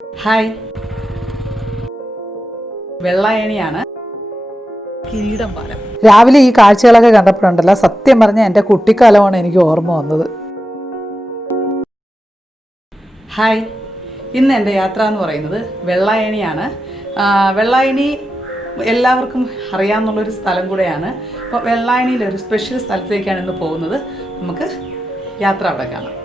Hi. വെള്ളായണിയാണ് കിരീടം പാലം. രാവിലെ ഈ കാഴ്ചകളൊക്കെ കണ്ടപ്പോഴുണ്ടല്ലോ സത്യം പറഞ്ഞ എന്റെ കുട്ടിക്കാലമാണ് എനിക്ക് ഓർമ്മ വന്നത്. ഹായ്. ഇന്ന് എന്റെ യാത്ര എന്ന് പറയുന്നത് വെള്ളായണിയാണ്. വെള്ളായണി എല്ലാവർക്കും അറിയാമെന്നുള്ളൊരു സ്ഥലം കൂടെയാണ്. അപ്പോൾ വെള്ളായണിയിലെ ഒരു സ്പെഷ്യൽ സ്ഥലത്തേക്കാണ് ഇന്ന് പോകുന്നത്. നമുക്ക് യാത്ര അവിടെ കാണാം.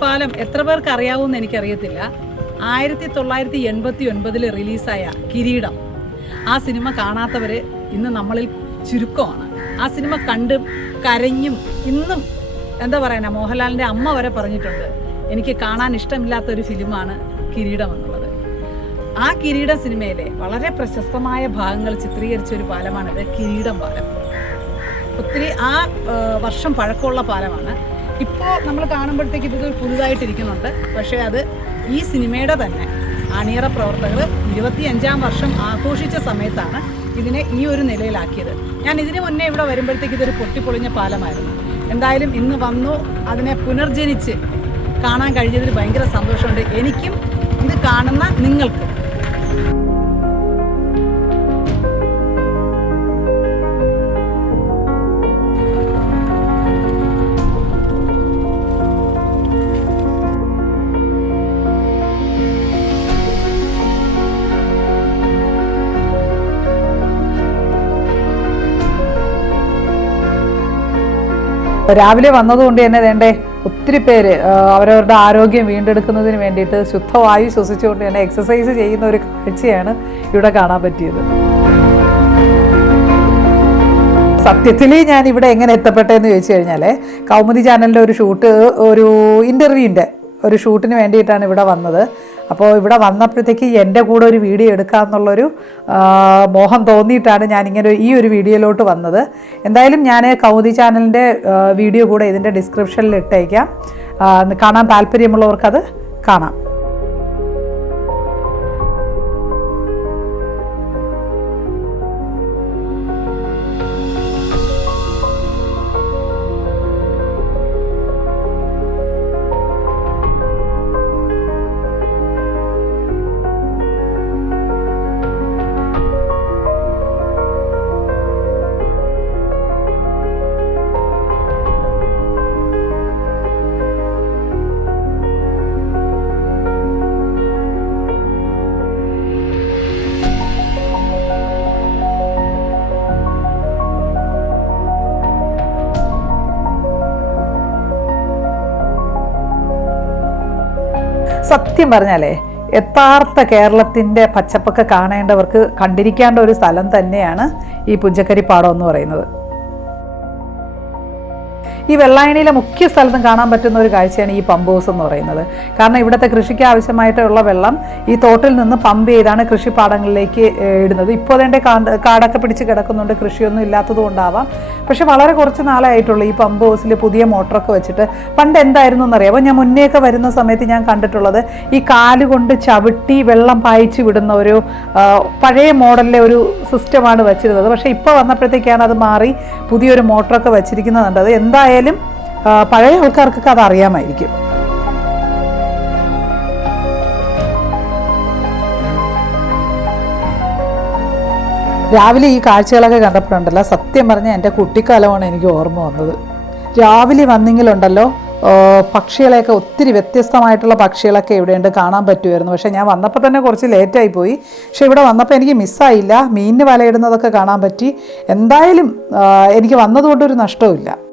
പാലം എത്ര പേർക്ക് അറിയാവുമെന്ന് എനിക്കറിയത്തില്ല. ആയിരത്തി തൊള്ളായിരത്തി എൺപത്തി ഒൻപതിൽ റിലീസായ കിരീടം. ആ സിനിമ കാണാത്തവർ ഇന്ന് നമ്മളിൽ ചുരുക്കമാണ്. ആ സിനിമ കണ്ടും കരഞ്ഞും ഇന്നും എന്താ പറയുക മോഹൻലാലിന്റെ അമ്മ വരെ പറഞ്ഞിട്ടുണ്ട് എനിക്ക് കാണാൻ ഇഷ്ടമില്ലാത്ത ഒരു ഫിലിമാണ് കിരീടം എന്നുള്ളത്. ആ കിരീട സിനിമയിലെ വളരെ പ്രശസ്തമായ ഭാഗങ്ങൾ ചിത്രീകരിച്ച ഒരു പാലമാണിത് കിരീടം പാലം. ഒത്തിരി ആ ആ, വർഷം പഴക്കമുള്ള പാലമാണ്. ഇപ്പോൾ നമ്മൾ കാണുമ്പോഴത്തേക്ക് ഇത് പുതുതായിട്ടിരിക്കുന്നുണ്ട്. പക്ഷേ അത് ഈ സിനിമയുടെ തന്നെ അണിയറ പ്രവർത്തകർ ഇരുപത്തിയഞ്ചാം വർഷം ആഘോഷിച്ച സമയത്താണ് ഇതിനെ ഈ ഒരു നിലയിലാക്കിയത്. ഞാൻ ഇതിന് മുന്നേ ഇവിടെ വരുമ്പോഴത്തേക്ക് ഇതൊരു പൊട്ടിപ്പൊളിഞ്ഞ പാലമായിരുന്നു. എന്തായാലും ഇന്ന് വന്നു അതിനെ പുനർജനിച്ച് കാണാൻ കഴിഞ്ഞതിൽ ഭയങ്കര സന്തോഷമുണ്ട്. എനിക്കും ഇത് കാണുന്ന നിങ്ങൾക്കും. രാവിലെ വന്നതുകൊണ്ട് തന്നെ വേണ്ടേ ഒത്തിരി പേര് അവരവരുടെ ആരോഗ്യം വീണ്ടെടുക്കുന്നതിന് വേണ്ടിയിട്ട് ശുദ്ധവായു ശ്വസിച്ചുകൊണ്ട് തന്നെ എക്സസൈസ് ചെയ്യുന്ന ഒരു കാഴ്ചയാണ് ഇവിടെ കാണാൻ പറ്റിയത്. സത്യത്തിൽ ഞാൻ ഇവിടെ എങ്ങനെ എത്തപ്പെട്ടതെന്ന് ചോദിച്ചു കഴിഞ്ഞാൽ കൗമുദി ചാനലിന്റെ ഒരു ഷൂട്ട് ഒരു ഇന്റർവ്യൂവിന്റെ ഒരു ഷൂട്ടിന് വേണ്ടിയിട്ടാണ് ഇവിടെ വന്നത്. അപ്പോൾ ഇവിടെ വന്നപ്പോഴത്തേക്ക് എന്റെ കൂടെ ഒരു വീഡിയോ എടുക്കാമെന്നുള്ളൊരു എന്നുള്ളൊരു മോഹം തോന്നിയിട്ടാണ് ഞാനിങ്ങനെ ഈ ഒരു വീഡിയോയിലോട്ട് വന്നത്. എന്തായാലും ഞാൻ കൗതി ചാനലിന്റെ വീഡിയോ കൂടെ ഇതിന്റെ ഡിസ്ക്രിപ്ഷനിൽ ഇട്ടേക്കാം. കാണാൻ താല്പര്യമുള്ളവർക്കത് കാണാം. സത്യം പറഞ്ഞാലേ യഥാർത്ഥ കേരളത്തിന്റെ പച്ചപ്പൊക്കെ കാണേണ്ടവർക്ക് കണ്ടിരിക്കേണ്ട ഒരു സ്ഥലം തന്നെയാണ് ഈ പുഞ്ചക്കരി പാടം എന്ന് പറയുന്നത്. ഈ വെള്ളായണിയിലെ മുഖ്യ സ്ഥലത്തും കാണാൻ പറ്റുന്ന ഒരു കാഴ്ചയാണ് ഈ പമ്പ് ഹൗസ് എന്ന് പറയുന്നത്. കാരണം ഇവിടുത്തെ കൃഷിക്ക് ആവശ്യമായിട്ടുള്ള വെള്ളം ഈ തോട്ടിൽ നിന്ന് പമ്പ് ചെയ്താണ് കൃഷിപ്പാടങ്ങളിലേക്ക് ഇടുന്നത്. ഇപ്പോൾ അതിന്റെ കാടൊക്കെ പിടിച്ച് കിടക്കുന്നുണ്ട്. കൃഷിയൊന്നും ഇല്ലാത്തത് കൊണ്ടാവാം. പക്ഷെ വളരെ കുറച്ച് നാളായിട്ടുള്ളൂ ഈ പമ്പ് ഹൗസിൽ പുതിയ മോട്ടറൊക്കെ വെച്ചിട്ട്. പണ്ട് എന്തായിരുന്നു എന്നറിയാമോ? ഞാൻ മുന്നേയൊക്കെ വരുന്ന സമയത്ത് ഞാൻ കണ്ടിട്ടുള്ളത് ഈ കാലുകൊണ്ട് ചവിട്ടി വെള്ളം പായിച്ച് വിടുന്ന ഒരു പഴയ മോഡലിലെ ഒരു സിസ്റ്റമാണ് വെച്ചിരുന്നത്. പക്ഷേ ഇപ്പോൾ വന്നപ്പോഴത്തേക്കാണ് അത് മാറി പുതിയൊരു മോട്ടറൊക്കെ വെച്ചിരിക്കുന്നത് കണ്ടത്. എന്തായാലും ആ, പഴയ ആൾക്കാർക്കൊക്കെ അത് അറിയാമായിരിക്കും. രാവിലെ ഈ കാഴ്ചകളൊക്കെ കണ്ടപ്പോഴുണ്ടല്ലോ സത്യം പറഞ്ഞാൽ എന്റെ കുട്ടിക്കാലമാണ് എനിക്ക് ഓർമ്മ വന്നത്. രാവിലെ വന്നെങ്കിലുണ്ടല്ലോ പക്ഷികളെയൊക്കെ ഒത്തിരി വ്യത്യസ്തമായിട്ടുള്ള പക്ഷികളൊക്കെ ഇവിടെയുണ്ട് കാണാൻ പറ്റുമായിരുന്നു. പക്ഷേ ഞാൻ വന്നപ്പോൾ തന്നെ കുറച്ച് ലേറ്റായി പോയി. പക്ഷേ ഇവിടെ വന്നപ്പോൾ എനിക്ക് മിസ്സായില്ല മീനിന് വലയിടുന്നതൊക്കെ കാണാൻ പറ്റി. എന്തായാലും എനിക്ക് വന്നതുകൊണ്ടൊരു നഷ്ടവുമില്ല.